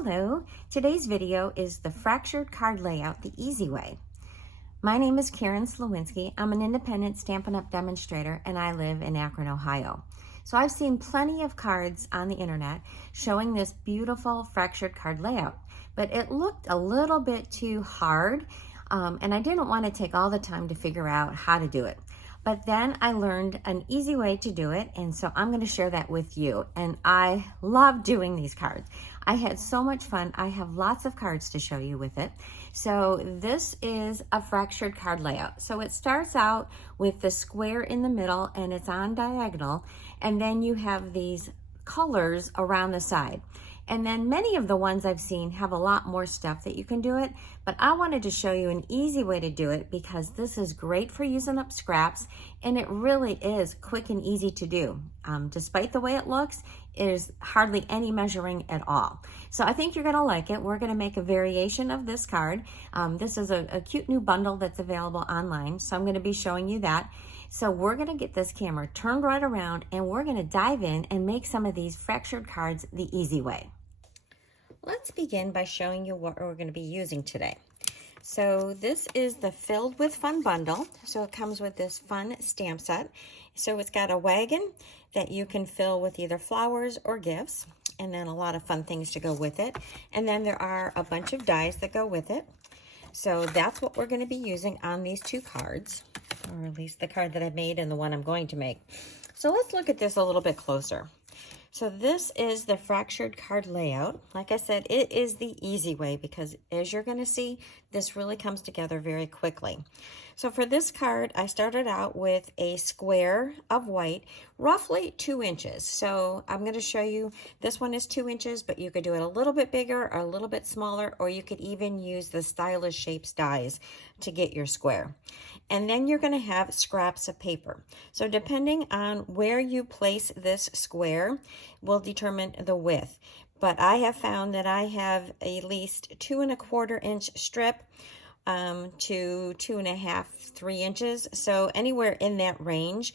Hello, today's video is the fractured card layout the easy way. My name is Karen Slowinski. I'm an independent Stampin' Up demonstrator and I live in Akron, Ohio. So I've seen plenty of cards on the internet showing this beautiful fractured card layout, but it looked a little bit too hard and I didn't want to take all the time to figure out how to do it. But then I learned an easy way to do it, and so I'm going to share that with you. And I love doing these cards. I had so much fun. I have lots of cards to show you with it. So this is a fractured card layout. So it starts out with the square in the middle and it's on diagonal, and then you have these colors around the side. And then many of the ones I've seen have a lot more stuff that you can do it, but I wanted to show you an easy way to do it because this is great for using up scraps and it really is quick and easy to do. Despite the way it looks, there's hardly any measuring at all. So I think you're gonna like it. We're gonna make a variation of this card. This is a cute new bundle that's available online, so I'm gonna be showing you that. So we're gonna get this camera turned right around and we're gonna dive in and make some of these fractured cards the easy way. Let's begin by showing you what we're going to be using today. So this is the Filled with Fun bundle. So it comes with this fun stamp set. So it's got a wagon that you can fill with either flowers or gifts, and then a lot of fun things to go with it. And then there are a bunch of dies that go with it. So that's what we're going to be using on these two cards, or at least the card that I made and the one I'm going to make. So let's look at this a little bit closer. So this is the fractured card layout. Like I said, it is the easy way because as you're going to see, this really comes together very quickly. So for this card, I started out with a square of white, roughly 2 inches. So I'm going to show you, this one is 2 inches, but you could do it a little bit bigger or a little bit smaller, or you could even use the Stylish Shapes dies to get your square. And then you're going to have scraps of paper. So depending on where you place this square will determine the width. But I have found that I have at least 2 1/4 inch strip to 2 1/2, 3 inches. So anywhere in that range,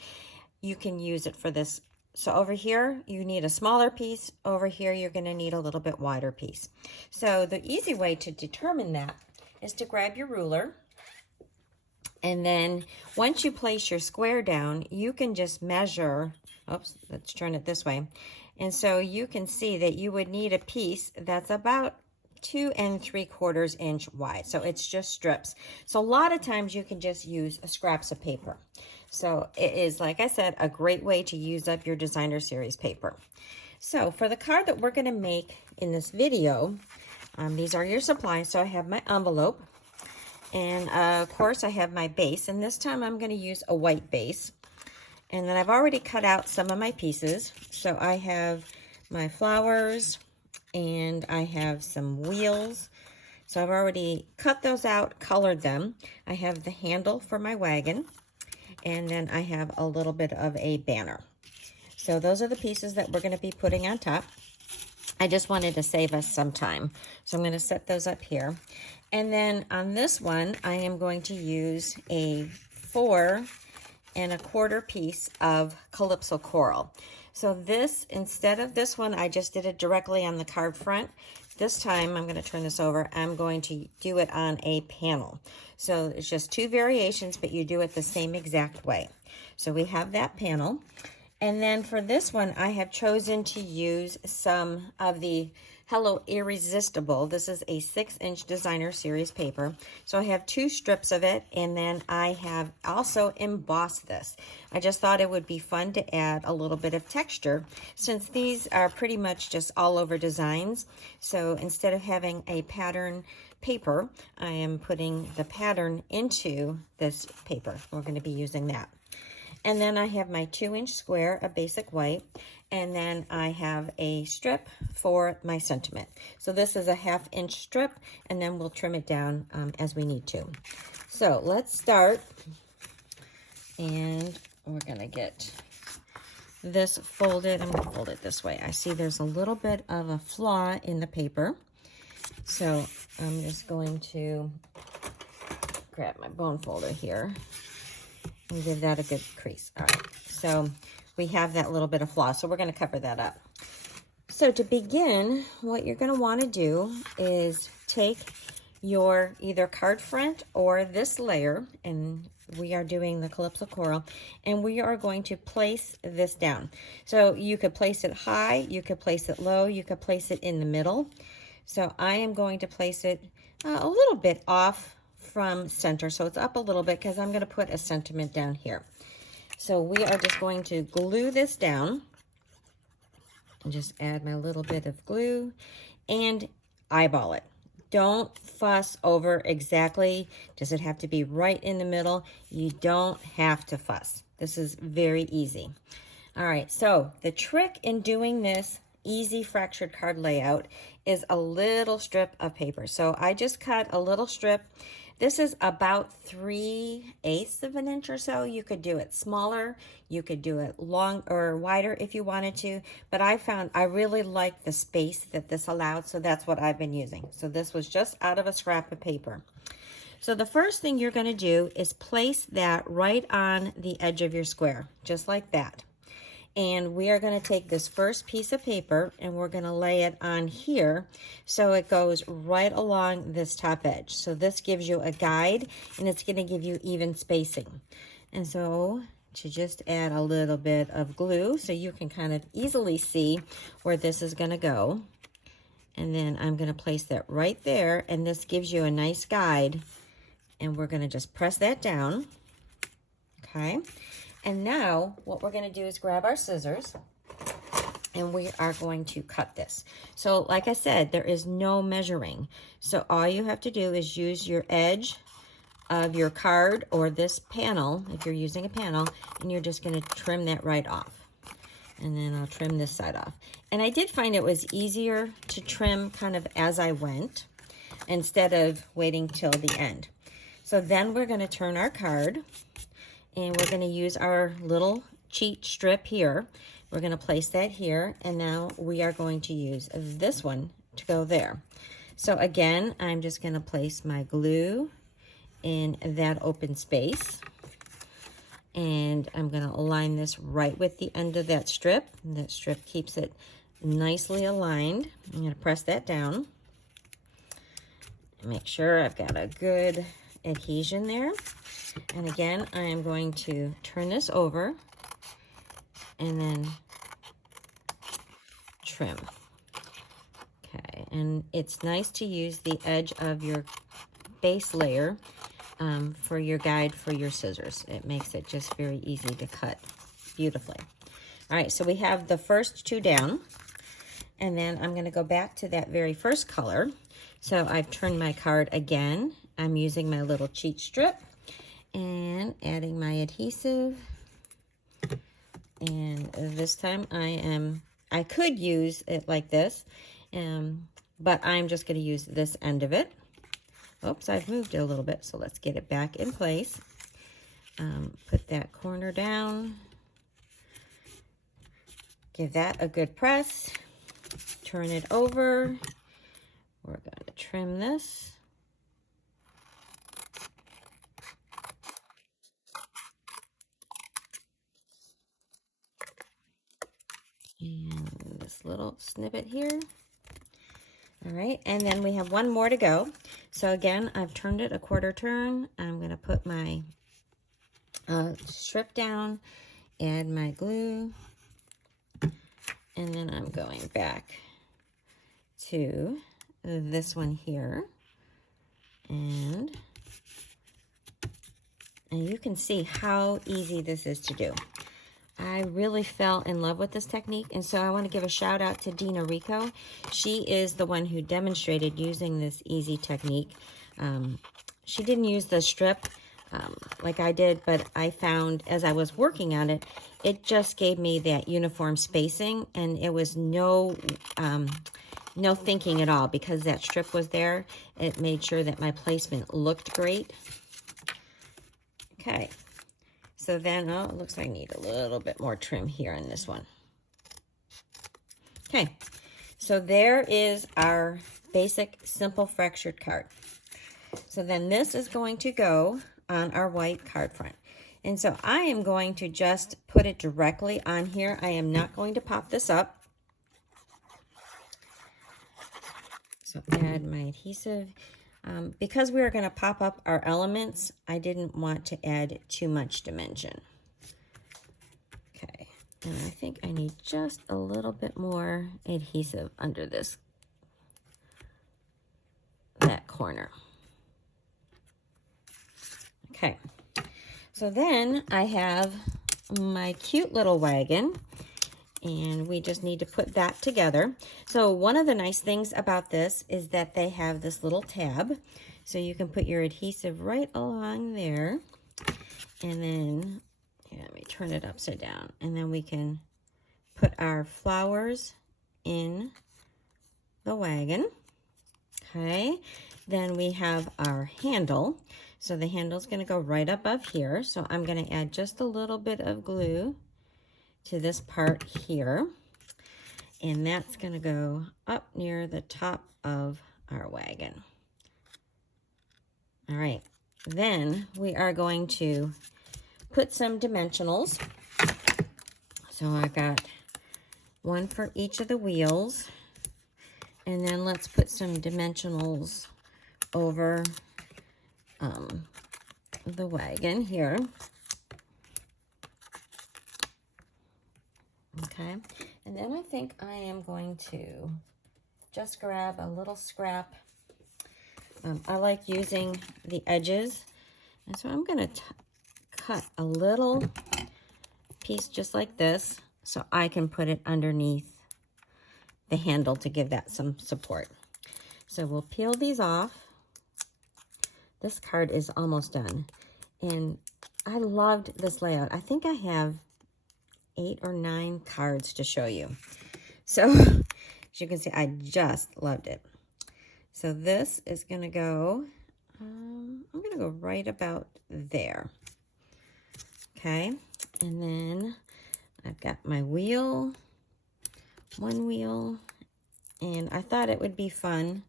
you can use it for this. So over here, you need a smaller piece. Over here, you're going to need a little bit wider piece. So the easy way to determine that is to grab your ruler. And then once you place your square down, you can just measure, oops, let's turn it this way. And so you can see that you would need a piece that's about 2 3/4 inch wide. So it's just strips. So a lot of times you can just use scraps of paper. So it is, like I said, a great way to use up your designer series paper. So for the card that we're going to make in this video, these are your supplies. So I have my envelope. And of course I have my base, and this time I'm going to use a white base. And then I've already cut out some of my pieces. So I have my flowers and I have some wheels. So I've already cut those out, colored them. I have the handle for my wagon, and then I have a little bit of a banner. So those are the pieces that we're going to be putting on top. I just wanted to save us some time. So I'm going to set those up here. And then on this one, I am going to use a 4 1/4 piece of Calypso Coral. So this, instead of this one, I just did it directly on the card front. This time, I'm going to turn this over, I'm going to do it on a panel. So it's just 2 variations, but you do it the same exact way. So we have that panel. And then for this one, I have chosen to use some of the Hello Irresistible. This is a 6-inch designer series paper. So I have 2 strips of it, and then I have also embossed this. I just thought it would be fun to add a little bit of texture since these are pretty much just all over designs. So instead of having a pattern paper, I am putting the pattern into this paper. We're going to be using that. And then I have my 2-inch square of basic white, and then I have a strip for my sentiment. So this is a 1/2 inch strip, and then we'll trim it down as we need to. So let's start, and we're gonna get this folded. I'm gonna fold it this way. I see there's a little bit of a flaw in the paper. So I'm just going to grab my bone folder here and give that a good crease. All right, so we have that little bit of flaw, so we're going to cover that up. So to begin, what you're going to want to do is take your either card front or this layer, and we are doing the Calypso Coral, and we are going to place this down. So you could place it high, you could place it low, you could place it in the middle. So I am going to place it a little bit off from center, so it's up a little bit because I'm going to put a sentiment down here. So we are just going to glue this down and just add my little bit of glue and eyeball it. Don't fuss over exactly, does it have to be right in the middle? You don't have to fuss. This is very easy. All right, so the trick in doing this easy fractured card layout is a little strip of paper. So I just cut a little strip. This is about 3/8 of an inch or so. You could do it smaller, you could do it long or wider if you wanted to, but I found I really like the space that this allowed, so that's what I've been using. So this was just out of a scrap of paper. So the first thing you're going to do is place that right on the edge of your square, just like that. And we are going to take this first piece of paper and we're going to lay it on here so it goes right along this top edge. So this gives you a guide and it's going to give you even spacing. And so to just add a little bit of glue so you can kind of easily see where this is going to go. And then I'm going to place that right there, and this gives you a nice guide. And we're going to just press that down. Okay. And now what we're going to do is grab our scissors and we are going to cut this. So like I said, there is no measuring. So all you have to do is use your edge of your card or this panel, if you're using a panel, and you're just going to trim that right off. And then I'll trim this side off. And I did find it was easier to trim kind of as I went instead of waiting till the end. So then we're going to turn our card. And we're going to use our little cheat strip here. We're going to place that here. And now we are going to use this one to go there. So again, I'm just going to place my glue in that open space. And I'm going to align this right with the end of that strip. And that strip keeps it nicely aligned. I'm going to press that down. Make sure I've got a good adhesion there. And again, I am going to turn this over and then trim. Okay, and it's nice to use the edge of your base layer for your guide for your scissors. It makes it just very easy to cut beautifully. All right, so we have the first two down, and then I'm going to go back to that very first color. So I've turned my card again. I'm using my little cheat strip and adding my adhesive. And this time I could use it like this, but I'm just going to use this end of it. Oops, I've moved it a little bit, so let's get it back in place. Put that corner down. Give that a good press. Turn it over. We're going to trim this. And this little snippet here. All right, and then we have one more to go. So again, I've turned it a quarter turn. I'm going to put my strip down, add my glue, and then I'm going back to this one here. And you can see how easy this is to do. I really fell in love with this technique, and so I want to give a shout out to Dina Rico. She is the one who demonstrated using this easy technique. She didn't use the strip like I did, but I found as I was working on it, it just gave me that uniform spacing, and it was no thinking at all because that strip was there. It made sure that my placement looked great. Okay. So then, oh, it looks like I need a little bit more trim here in this one. Okay, so there is our basic simple fractured card. So then this is going to go on our white card front. And so I am going to just put it directly on here. I am not going to pop this up. So add my adhesive. Because we are going to pop up our elements, I didn't want to add too much dimension. Okay, and I think I need just a little bit more adhesive under that corner. Okay, so then I have my cute little wagon, and we just need to put that together. So one of the nice things about this is that they have this little tab, so you can put your adhesive right along there, and then let me turn it upside down, and then we can put our flowers in the wagon. Okay, then we have our handle. So the handle's going to go right above here. So I'm going to add just a little bit of glue to this part here. And that's going to go up near the top of our wagon. All right, then we are going to put some dimensionals. So I got one for each of the wheels. And then let's put some dimensionals over the wagon here. Okay, and then I think I am going to just grab a little scrap. I like using the edges, and so I'm going to cut a little piece just like this so I can put it underneath the handle to give that some support. So we'll peel these off. This card is almost done, and I loved this layout. I think I have 8 or 9 cards to show you. So as you can see, I just loved it. So this is going to go, I'm going to go right about there. Okay, and then I've got my wheel, one wheel, and I thought it would be fun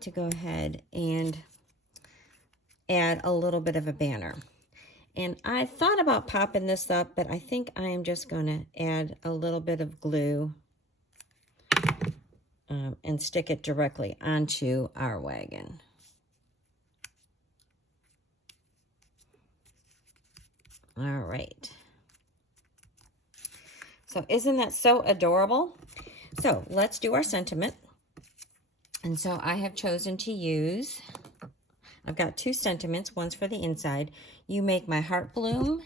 to go ahead and add a little bit of a banner. And I thought about popping this up, but I think I am just going to add a little bit of glue and stick it directly onto our wagon. All right. So isn't that so adorable? So let's do our sentiment. And so I have chosen to use, I've got 2 sentiments. One's for the inside. You make my heart bloom.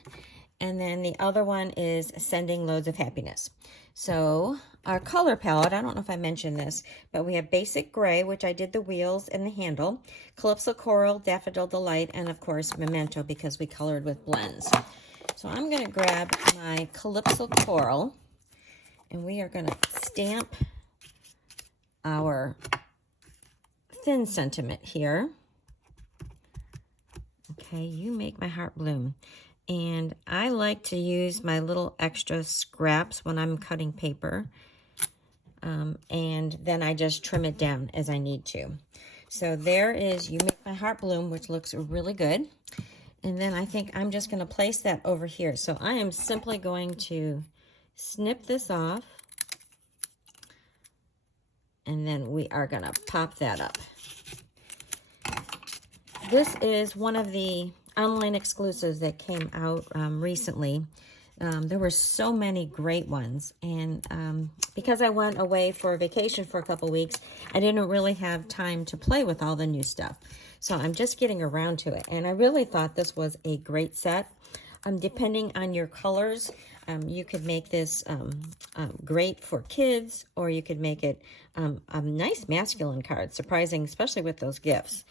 And then the other one is sending loads of happiness. So our color palette, I don't know if I mentioned this, but we have basic gray, which I did the wheels and the handle, Calypso Coral, Daffodil Delight, and of course Memento, because we colored with blends. So I'm going to grab my Calypso Coral, and we are going to stamp our thin sentiment here. Okay, you make my heart bloom. And I like to use my little extra scraps when I'm cutting paper. And then I just trim it down as I need to. So there is You Make My Heart Bloom, which looks really good. And then I think I'm just going to place that over here. So I am simply going to snip this off. And then we are going to pop that up. This is one of the online exclusives that came out recently. There were so many great ones, and because I went away for vacation for a couple weeks, I didn't really have time to play with all the new stuff. So I'm just getting around to it, and I really thought this was a great set. Depending on your colors, you could make this great for kids, or you could make it a nice masculine card, surprising, especially with those gifts.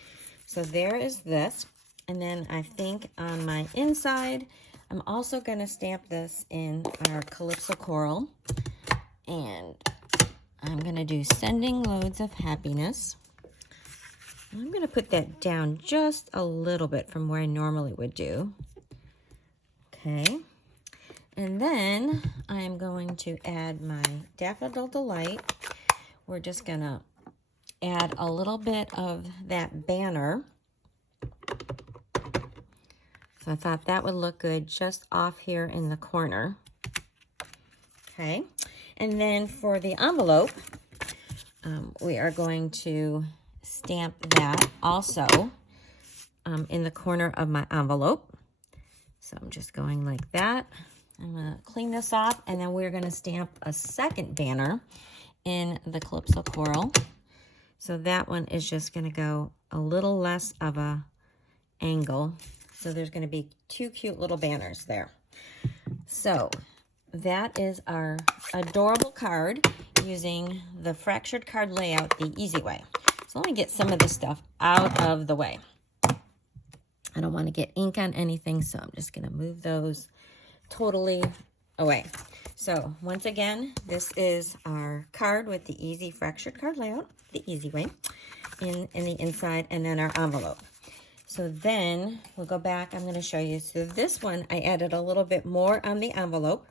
So there is this. And then I think on my inside, I'm also going to stamp this in our Calypso Coral. And I'm going to do Sending Loads of Happiness. And I'm going to put that down just a little bit from where I normally would do. Okay. And then I'm going to add my Daffodil Delight. We're just going to add a little bit of that banner. So I thought that would look good just off here in the corner. Okay, and then for the envelope, we are going to stamp that also in the corner of my envelope. So I'm just going like that. I'm going to clean this off, and then we're going to stamp a second banner in the Calypso Coral. So that one is just going to go a little less of a angle. So there's going to be two cute little banners there. So that is our adorable card using the fractured card layout the easy way. So let me get some of this stuff out of the way. I don't want to get ink on anything, so I'm just going to move those totally away. So once again, this is our card with the easy fractured card layout, the easy way, in the inside, and then our envelope. So then we'll go back. I'm going to show you. So this one, I added a little bit more on the envelope.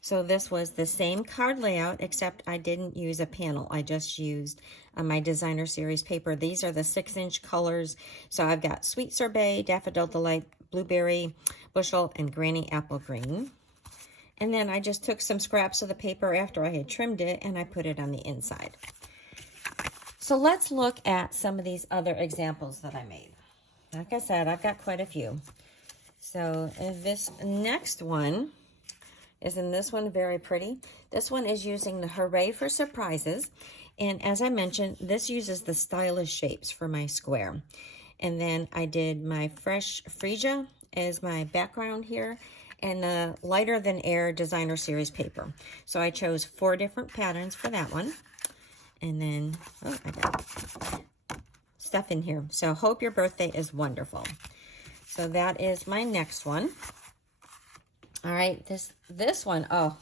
So this was the same card layout, except I didn't use a panel. I just used my designer series paper. These are the 6-inch colors. So I've got Sweet Sorbet, Daffodil Delight, Blueberry, Bushel, and Granny Apple Green. And then I just took some scraps of the paper after I had trimmed it, and I put it on the inside. So let's look at some of these other examples that I made. Like I said, I've got quite a few. So this next one, isn't this one very pretty? This one is using the Hooray for Surprises. And as I mentioned, this uses the stylish shapes for my square. And then I did my fresh freesia as my background here, and the lighter than air designer series paper. So I chose 4 different patterns for that one. And then, oh, I got stuff in here. So hope your birthday is wonderful. So that is my next one. All right, this one, oh,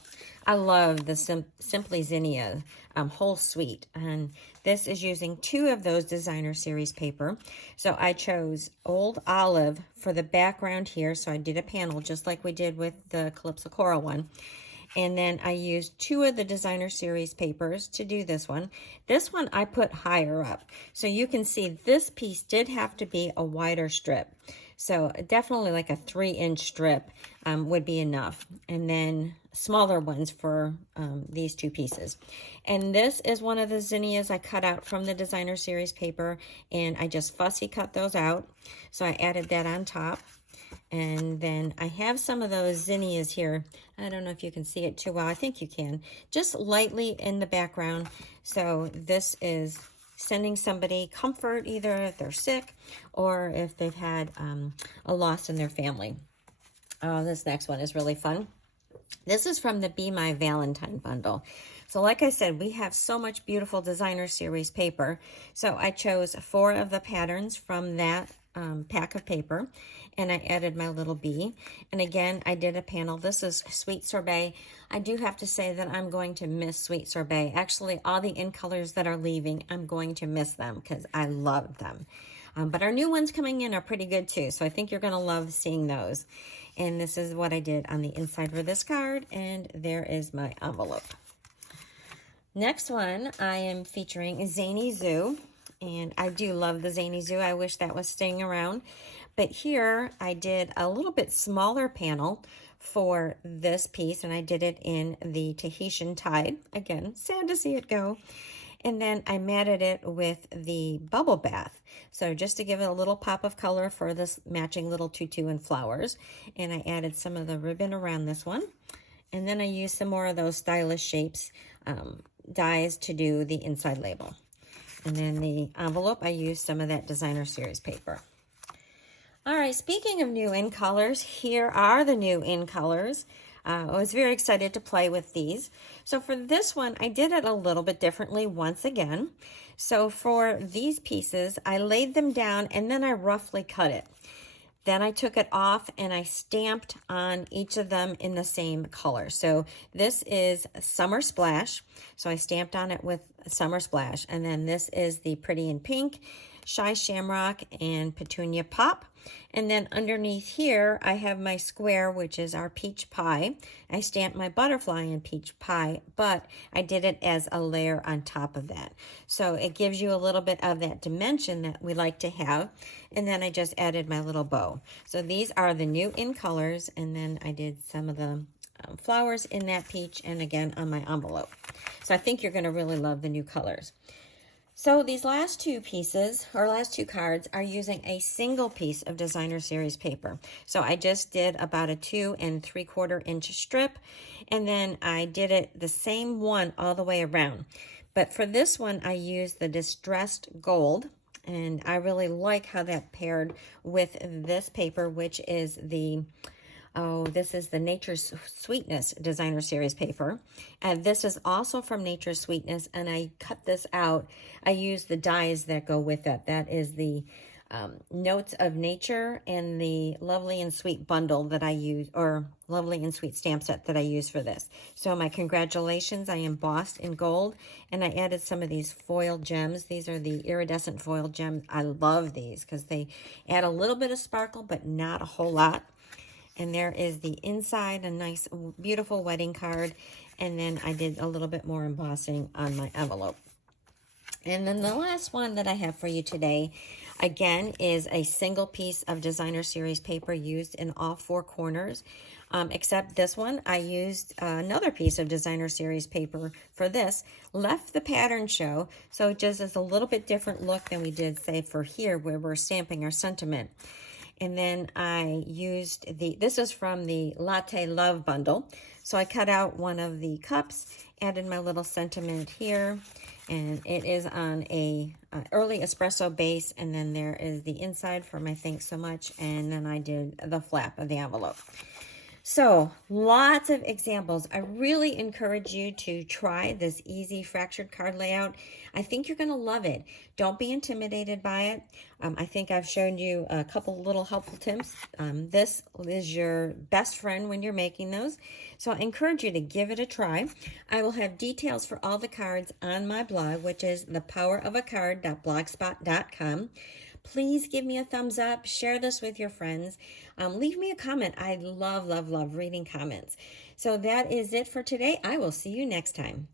I love the Simply Zinnia whole suite. And this is using 2 of those designer series paper. So I chose Old Olive for the background here. So I did a panel just like we did with the Calypso Coral one. And then I used 2 of the designer series papers to do this one. This one I put higher up. So you can see this piece did have to be a wider strip. So definitely like a 3-inch strip would be enough. And then smaller ones for these 2 pieces. And this is one of the zinnias I cut out from the designer series paper, and I just fussy cut those out. So I added that on top. And then I have some of those zinnias here. I don't know if you can see it too well. I think you can. Just lightly in the background. So this is sending somebody comfort, either if they're sick or if they've had a loss in their family. Oh, this next one is really fun. This is from the Be My Valentine bundle. So like I said, we have so much beautiful designer series paper. So I chose 4 of the patterns from that pack of paper, and I added my little bee. And again, I did a panel. This is Sweet Sorbet. I do have to say that I'm going to miss Sweet Sorbet. Actually, all the in colors that are leaving, I'm going to miss them because I love them. But our new ones coming in are pretty good too, so I think you're going to love seeing those. And this is what I did on the inside for this card, and there is my envelope. Next one, I am featuring Zany Zoo, and I do love the Zany Zoo. I wish that was staying around. But here, I did a little bit smaller panel for this piece, and I did it in the Tahitian Tide. Again, sad to see it go. And then I matted it with the Bubble Bath. So just to give it a little pop of color for this matching little tutu and flowers. And I added some of the ribbon around this one. And then I used some more of those stylish shapes dies to do the inside label. And then the envelope, I used some of that designer series paper. All right, speaking of new in colors, here are the new in colors. I was very excited to play with these. So for this one, I did it a little bit differently once again. So for these pieces, I laid them down and then I roughly cut it. Then I took it off and I stamped on each of them in the same color. So this is Summer Splash. So I stamped on it with Summer Splash. And then this is the Pretty in Pink, Shy Shamrock, and Petunia Pop. And then underneath here, I have my square, which is our Peach Pie. I stamped my butterfly in Peach Pie, but I did it as a layer on top of that. So it gives you a little bit of that dimension that we like to have. And then I just added my little bow. So these are the new in colors, and then I did some of the flowers in that peach and again on my envelope. So I think you're going to really love the new colors. So these last two pieces, or last two cards, are using a single piece of designer series paper. So I just did about a 2 3/4 inch strip, and then I did it the same one all the way around. But for this one, I used the distressed gold, and I really like how that paired with this paper, which is the this is the Nature's Sweetness Designer Series paper. And this is also from Nature's Sweetness, and I cut this out. I use the dies that go with it. That is the Notes of Nature and the Lovely and Sweet bundle that I use, or Lovely and Sweet stamp set that I use for this. So my congratulations, I embossed in gold, and I added some of these foil gems. These are the iridescent foil gems. I love these because they add a little bit of sparkle, but not a whole lot. And there is the inside, a nice, beautiful wedding card. And then I did a little bit more embossing on my envelope. And then the last one that I have for you today, again, is a single piece of designer series paper used in all 4 corners. Except this one, I used another piece of designer series paper for this, left the pattern show, so it just is a little bit different look than we did, say, for here, where we're stamping our sentiment. And then I used this is from the Latte Love bundle. So I cut out one of the cups, added my little sentiment here, and it is on a early espresso base. And then there is the inside for my thanks so much. And then I did the flap of the envelope. So lots of examples. I really encourage you to try this easy fractured card layout. I think you're going to love it. Don't be intimidated by it. I think I've shown you a couple little helpful tips. This is your best friend when you're making those. So I encourage you to give it a try. I will have details for all the cards on my blog, which is thepowerofacard.blogspot.com. Please give me a thumbs up, share this with your friends, leave me a comment. I love, love, love reading comments. So that is it for today. I will see you next time.